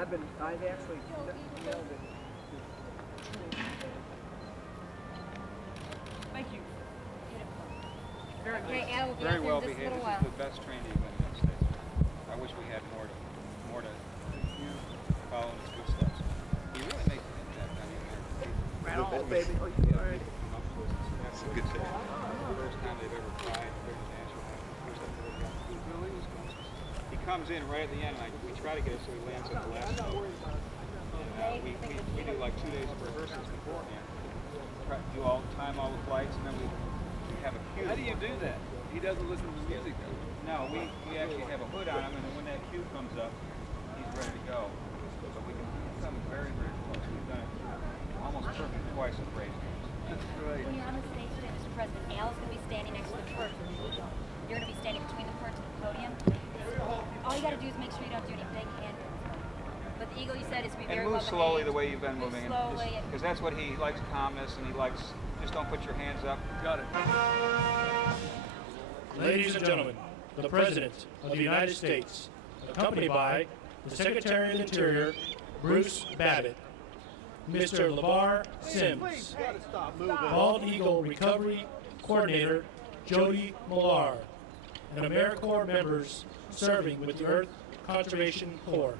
I've actually emailed it. Thank you. Okay, Al will be Very out well there in just a behaved. little This while. is the best trained eagle in the United States. I wish we had more to follow in his footsteps. He really makes an impact on the American people. Right on, baby. Oh, you all right? That's a good thing. The first time they've ever tried to bring the national anthem. First time they've ever got to do it. He comes in right at the end, and we try to get it so he lands at the last note. And we do like 2 days of rehearsals beforehand. Do time all the flights, and then we have a cue. How do you do that? He doesn't listen to music, though. No, we actually have a hood on him, and then when that cue comes up, he's ready to go. But we can come very, very close. We've done it almost perfect twice at race games. That's right. When you're on the stage today, Mr. President, Al is going to be standing next to the curtain. You're going to be standing between the curtain and the podium. All you got to do is make sure you don't do any big hand. But the eagle, you said, is to be very And well move slowly behaved. the way you've been Move moving. slowly. Because that's what he likes, calmness, and he likes, just don't put your hands up. Got it. Ladies and gentlemen, the President of the United States, accompanied by the Secretary of the Interior, Bruce Babbitt, Mr. LeVar Sims, Bald Eagle Recovery Coordinator Jody Millar, and AmeriCorps members serving with the Earth Conservation Corps.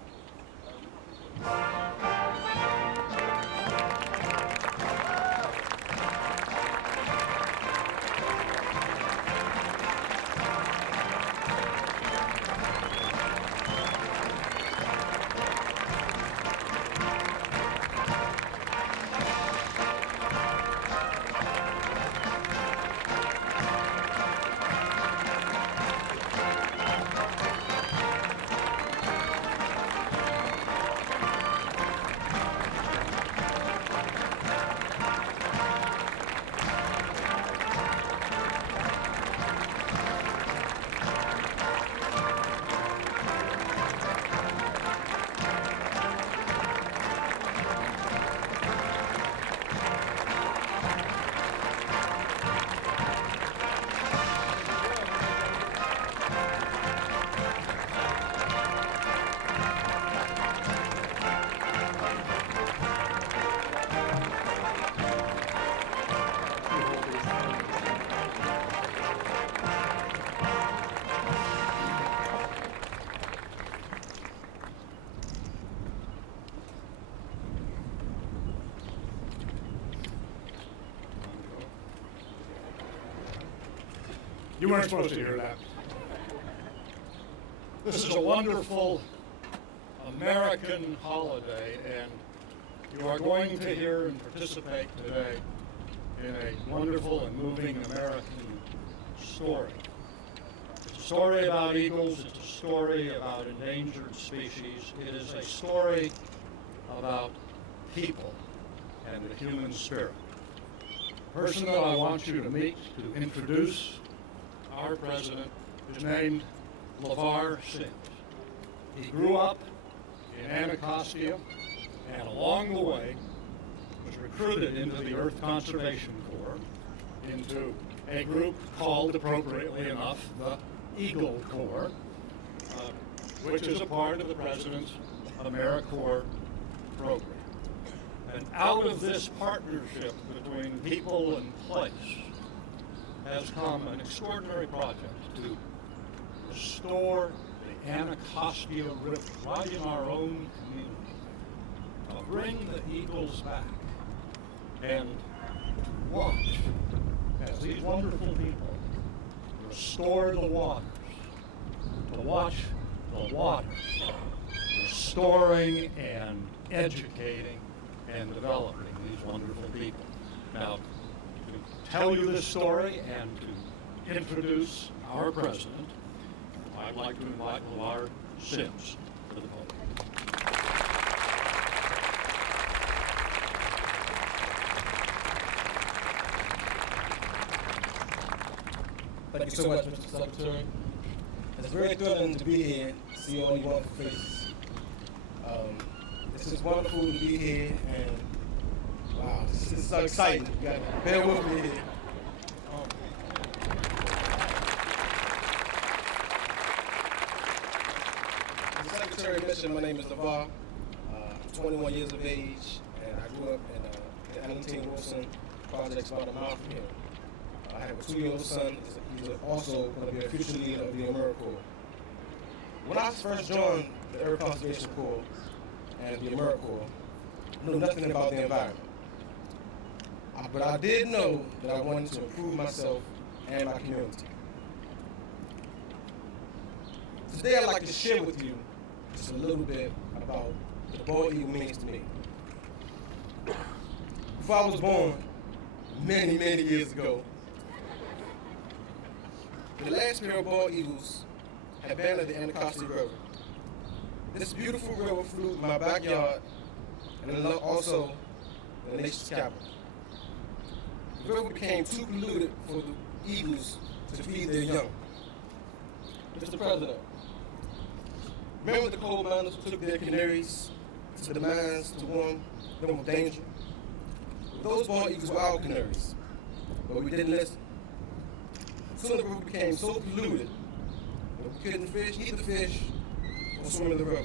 You weren't supposed to hear that. This is a wonderful American holiday, and you are going to hear and participate today in a wonderful and moving American story. It's a story about eagles, it's a story about endangered species, it is a story about people and the human spirit. The person that I want you to meet, to introduce our president, is named LeVar Sims. He grew up in Anacostia and along the way was recruited into the Earth Conservation Corps, into a group called, appropriately enough, the Eagle Corps, which is a part of the President's AmeriCorps program. And out of this partnership between people and place has come an extraordinary project to restore the Anacostia River right in our own community, to bring the eagles back and watch as these wonderful people restore the waters, to watch the waters restoring and educating and developing these wonderful people. Now, to tell you this story and to introduce our president, I'd like to invite LeVar Sims to the podium. Thank you so much, Mr. Secretary. It's very thrilling to be here, to see all you wonderful faces. It's just wonderful to be here, and wow, this is so exciting. You got to bear with me here. As the Secretary mentioned, my name is LeVar. 21 years of age, and I grew up in the Ellington Wilson projects about a mile from here. I have a 2-year-old son. He's also going to be a future leader of the AmeriCorps. When I first joined the Earth Conservation Corps and the AmeriCorps, I knew nothing about the environment. But I did know that I wanted to improve myself and my community. Today I'd like to share with you just a little bit about what the bald eagle means to me. Before I was born, many, many years ago, the last pair of bald eagles had been at the Anacostia River. This beautiful river flew through my backyard and also the nation's capital. The river became too polluted for the eagles to feed their young. Mr. President, remember the coal miners who took their canaries to the mines to warn them of danger? Those bald eagles were our canaries, but we didn't listen. Soon the river became so polluted that we couldn't eat the fish or swim in the river.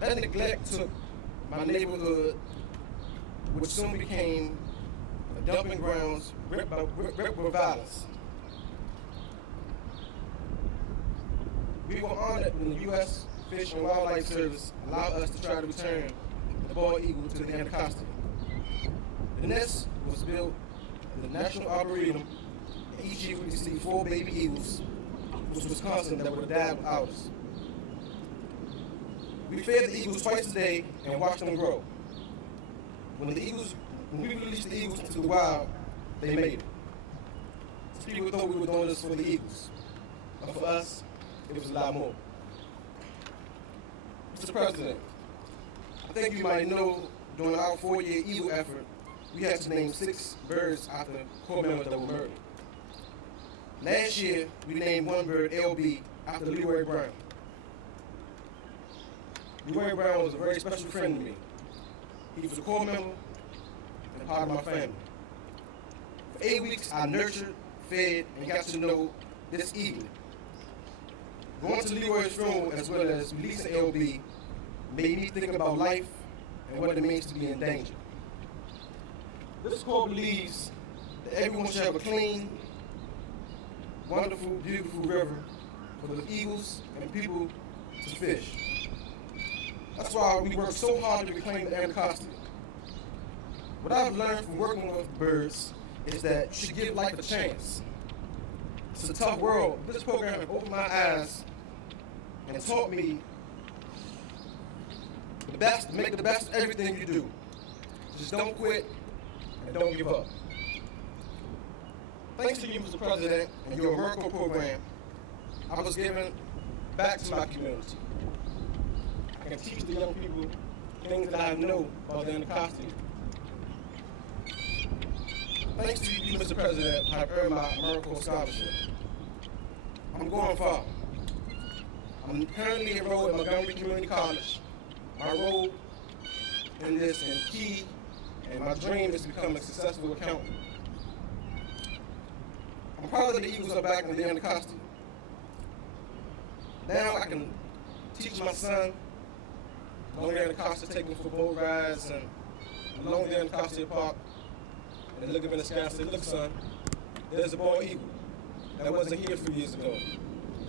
That neglect took my neighborhood, which soon became a dumping grounds ripped with violence. We were honored when the U.S. Fish and Wildlife Service allowed us to try to return the bald eagle to the Anacostia. The nest was built at the National Arboretum, and each year we received 4 baby eagles, which was constant that would have died without us. We fed the eagles twice a day and watched them grow. When we released the eagles into the wild, they made it. People thought we were doing this for the eagles, but for us, it was a lot more. Mr. President, I think you might know during our 4-year eagle effort, we had to name 6 birds after Corps members that were murdered. Last year, we named 1 bird LB after Leroy Brown. Leroy Brown was a very special friend to me. He was a Corps member and part of my family. For 8 weeks, I nurtured, fed, and got to know this eagle. Going to Leroy's funeral as well as releasing LB made me think about life and what it means to be endangered. This Corps believes that everyone should have a clean, wonderful, beautiful river for the eagles and people to fish. That's why we work so hard to reclaim the Anacostia. What I've learned from working with birds is that you should give life a chance. It's a tough world. This program has opened my eyes and taught me to make the best of everything you do. Just don't quit and don't give up. Thanks to you, Mr. President, and your AmeriCorps program, I was given back to my community. I can teach the young people things that I know about the Anacostia. Thanks to you, Mr. President, I've earned my AmeriCorps scholarship. I'm going far. I'm currently enrolled at Montgomery Community College. My role in this is key, and my dream is to become a successful accountant. I'm proud that the eagles are back in the Anacostia. Now I can teach my son along the Anacostia, take him for boat rides and along the Anacostia Park, and look up in the sky and say, "Look, son, there's a bald eagle that wasn't here a few years ago.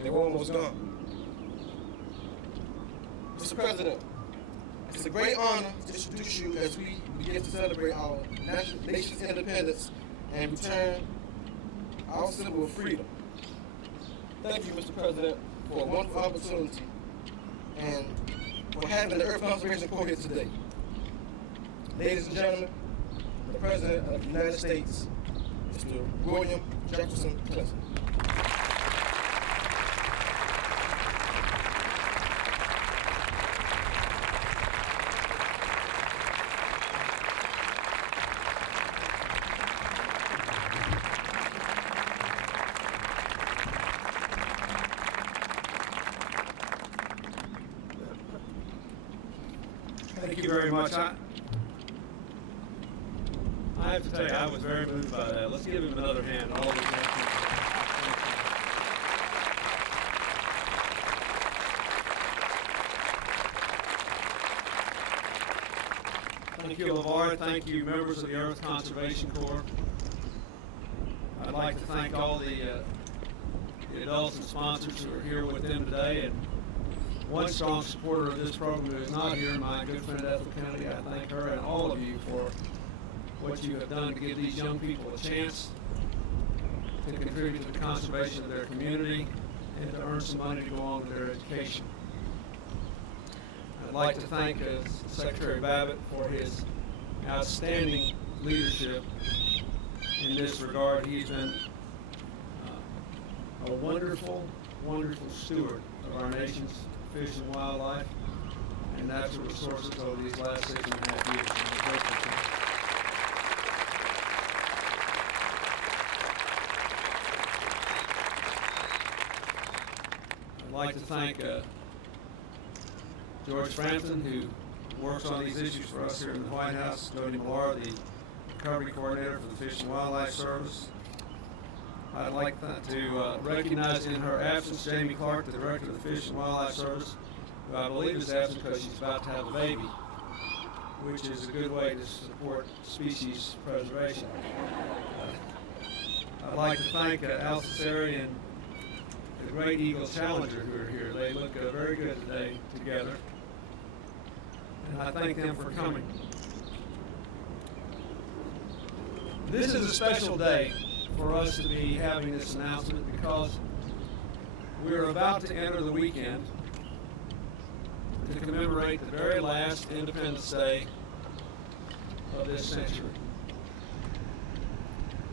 They were almost gone." Mr. President, it's a great honor to introduce you as we begin to celebrate our nation's independence and return our symbol of freedom. Thank you, Mr. President, for a wonderful opportunity and for having the Earth Conservation Corps here today. Ladies and gentlemen, the President of the United States, Mr. William Jefferson Clinton. Thank you very much. I have to tell you, I was very moved by that. Let's give him another hand. All of Thank you, LeVar. Thank you, members of the Earth Conservation Corps. I'd like to thank all the adults and sponsors who are here with them today. And one strong supporter of this program who is not here, my good friend Ethel Kennedy. I thank her and all of you for what you have done to give these young people a chance to contribute to the conservation of their community and to earn some money to go on with their education. I'd like to thank Secretary Babbitt for his outstanding leadership in this regard. He's been a wonderful, wonderful steward of our nation's fish and wildlife and natural resources over these last 6.5 years. I'm grateful to him. I'd like to thank George Frampton, who works on these issues for us here in the White House, Jody Millar, the recovery coordinator for the Fish and Wildlife Service. I'd like to recognize in her absence Jamie Clark, the director of the Fish and Wildlife Service, who I believe is absent because she's about to have a baby, which is a good way to support species preservation. I'd like to thank Al Cesari and the Great Eagles Challenger who are here. They look very good today together, and I thank them for coming. This is a special day for us to be having this announcement because we're about to enter the weekend to commemorate the very last Independence Day of this century.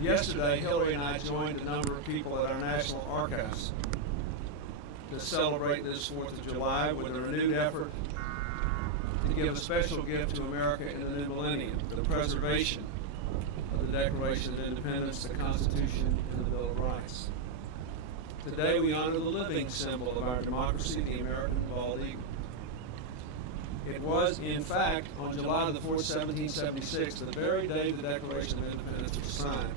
Yesterday, Hillary and I joined a number of people at our National Archives to celebrate this 4th of July with a renewed effort to give a special gift to America in the new millennium, the preservation of the Declaration of Independence, the Constitution, and the Bill of Rights. Today we honor the living symbol of our democracy, the American bald eagle. It was, in fact, on July the 4th, 1776, the very day the Declaration of Independence was signed,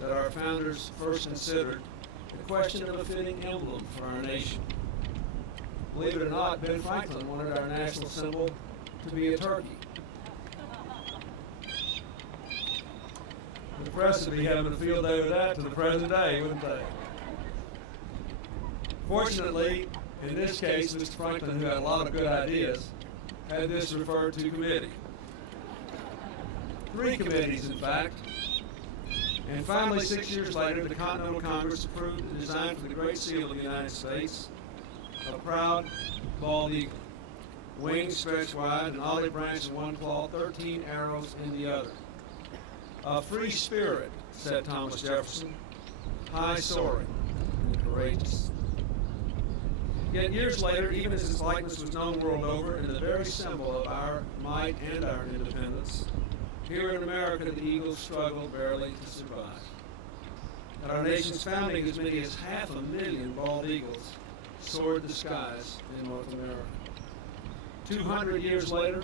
that our founders first considered the question of a fitting emblem for our nation. Believe it or not, Ben Franklin wanted our national symbol to be a turkey. The press would be having a field day with that to the present day, wouldn't they? Fortunately, in this case, Mr. Franklin, who had a lot of good ideas, had this referred to committee. 3 committees, in fact. And finally, 6 years later, the Continental Congress approved the design for the Great Seal of the United States, a proud bald eagle, wings stretched wide, an olive branch in one claw, 13 arrows in the other. A free spirit, said Thomas Jefferson, high soaring and courageous. Yet years later, even as its likeness was known world over, in the very symbol of our might and our independence, here in America, the eagles struggled barely to survive. At our nation's founding, as many as 500,000 bald eagles soared the skies in North America. 200 years later,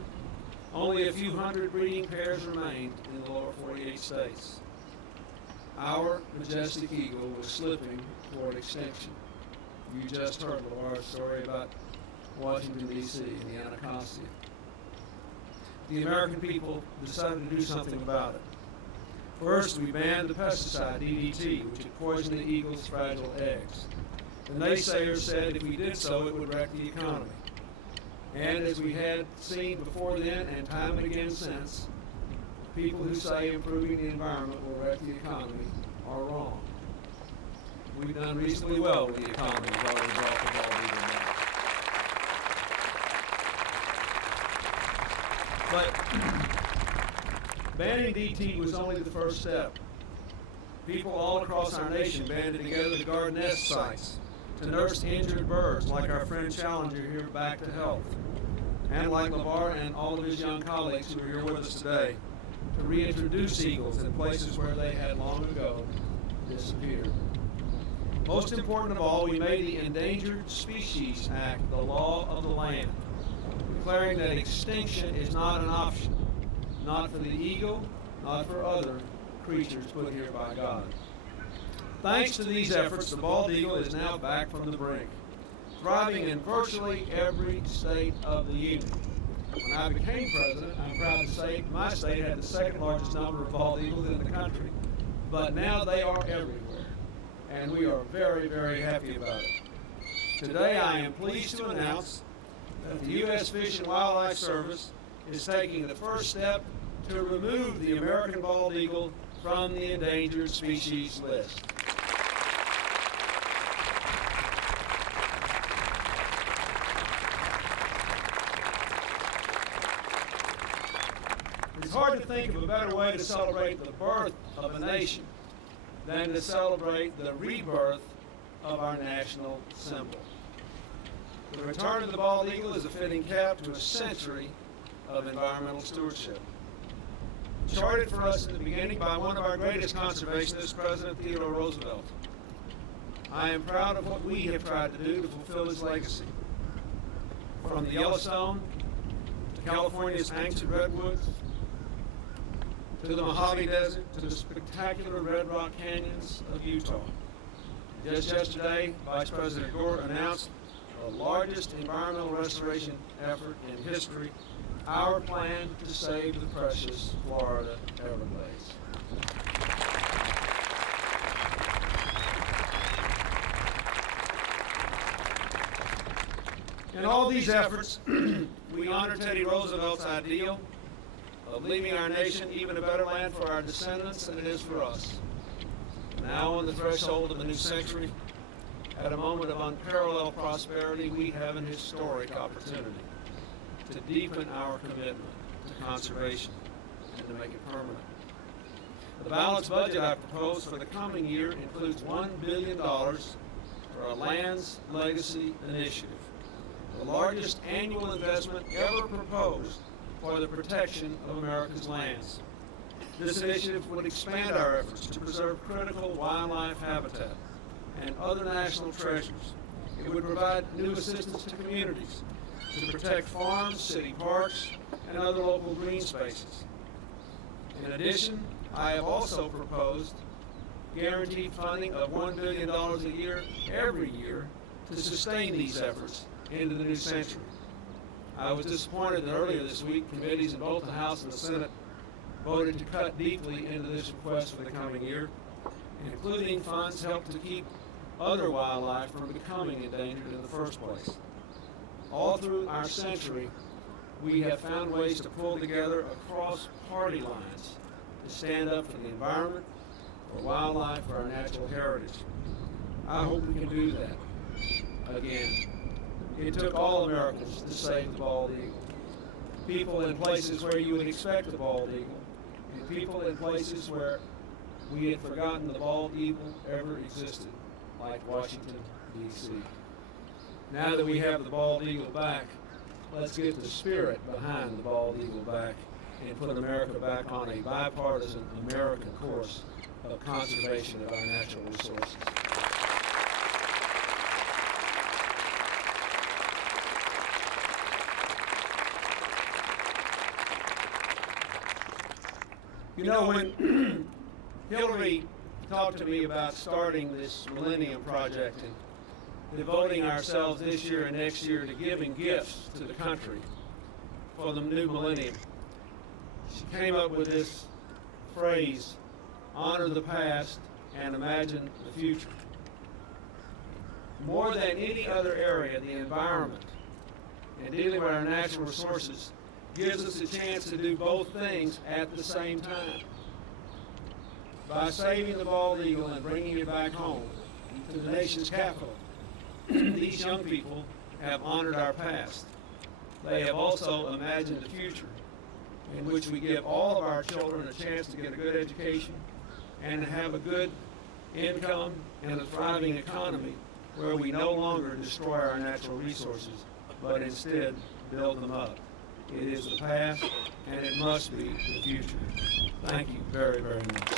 only a few hundred breeding pairs remained in the lower 48 states. Our majestic eagle was slipping toward extinction. You just heard LeVar's story about Washington, D.C. and the Anacostia. The American people decided to do something about it. First, we banned the pesticide DDT, which had poisoned the eagle's fragile eggs. The naysayers said if we did so, it would wreck the economy. And as we had seen before then and time and again since, people who say improving the environment will wreck the economy are wrong. We've done reasonably well with the economy as a result of all these events. But banning DT was only the first step. People all across our nation banded together to guard nest sites, to nurse injured birds like our friend Challenger here back to health, and like LeVar and all of his young colleagues who are here with us today, to reintroduce eagles in places where they had long ago disappeared. Most important of all, we made the Endangered Species Act the law of the land, declaring that extinction is not an option, not for the eagle, not for other creatures put here by God. Thanks to these efforts, the bald eagle is now back from the brink, thriving in virtually every state of the union. When I became president, I'm proud to say my state had the second largest number of bald eagles in the country, but now they are everywhere, and we are very, very happy about it. Today, I am pleased to announce that the U.S. Fish and Wildlife Service is taking the first step to remove the American bald eagle from the endangered species list. It's hard to think of a better way to celebrate the birth of a nation than to celebrate the rebirth of our national symbol. The return of the bald eagle is a fitting cap to a century of environmental stewardship. Charted for us in the beginning by one of our greatest conservationists, President Theodore Roosevelt. I am proud of what we have tried to do to fulfill his legacy. From the Yellowstone to California's ancient redwoods, to the Mojave Desert, to the spectacular Red Rock Canyons of Utah. Just yesterday, Vice President Gore announced the largest environmental restoration effort in history, our plan to save the precious Florida Everglades. In all these efforts, we honor Teddy Roosevelt's ideal of leaving our nation even a better land for our descendants than it is for us. Now on the threshold of a new century, at a moment of unparalleled prosperity, we have an historic opportunity to deepen our commitment to conservation and to make it permanent. The balanced budget I propose for the coming year includes $1 billion for a Lands Legacy Initiative, the largest annual investment ever proposed for the protection of America's lands. This initiative would expand our efforts to preserve critical wildlife habitat and other national treasures. It would provide new assistance to communities to protect farms, city parks, and other local green spaces. In addition, I have also proposed guaranteed funding of $1 billion a year every year to sustain these efforts into the new century. I was disappointed that earlier this week, committees in both the House and the Senate voted to cut deeply into this request for the coming year, including funds help to keep other wildlife from becoming endangered in the first place. All through our century, we have found ways to pull together across party lines to stand up for the environment, for wildlife, for our natural heritage. I hope we can do that again. It took all Americans to save the bald eagle. People in places where you would expect the bald eagle, and people in places where we had forgotten the bald eagle ever existed, like Washington, D.C. Now that we have the bald eagle back, let's get the spirit behind the bald eagle back and put America back on a bipartisan American course of conservation of our natural resources. You know, when Hillary talked to me about starting this Millennium Project and devoting ourselves this year and next year to giving gifts to the country for the new millennium, she came up with this phrase, honor the past and imagine the future. More than any other area, the environment and dealing with our natural resources gives us a chance to do both things at the same time. By saving the bald eagle and bringing it back home to the nation's capital, these young people have honored our past. They have also imagined the future in which we give all of our children a chance to get a good education and to have a good income and a thriving economy where we no longer destroy our natural resources, but instead build them up. It is the past, and it must be the future. Thank you very, very much.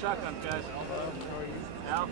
shotgun, guys. Al?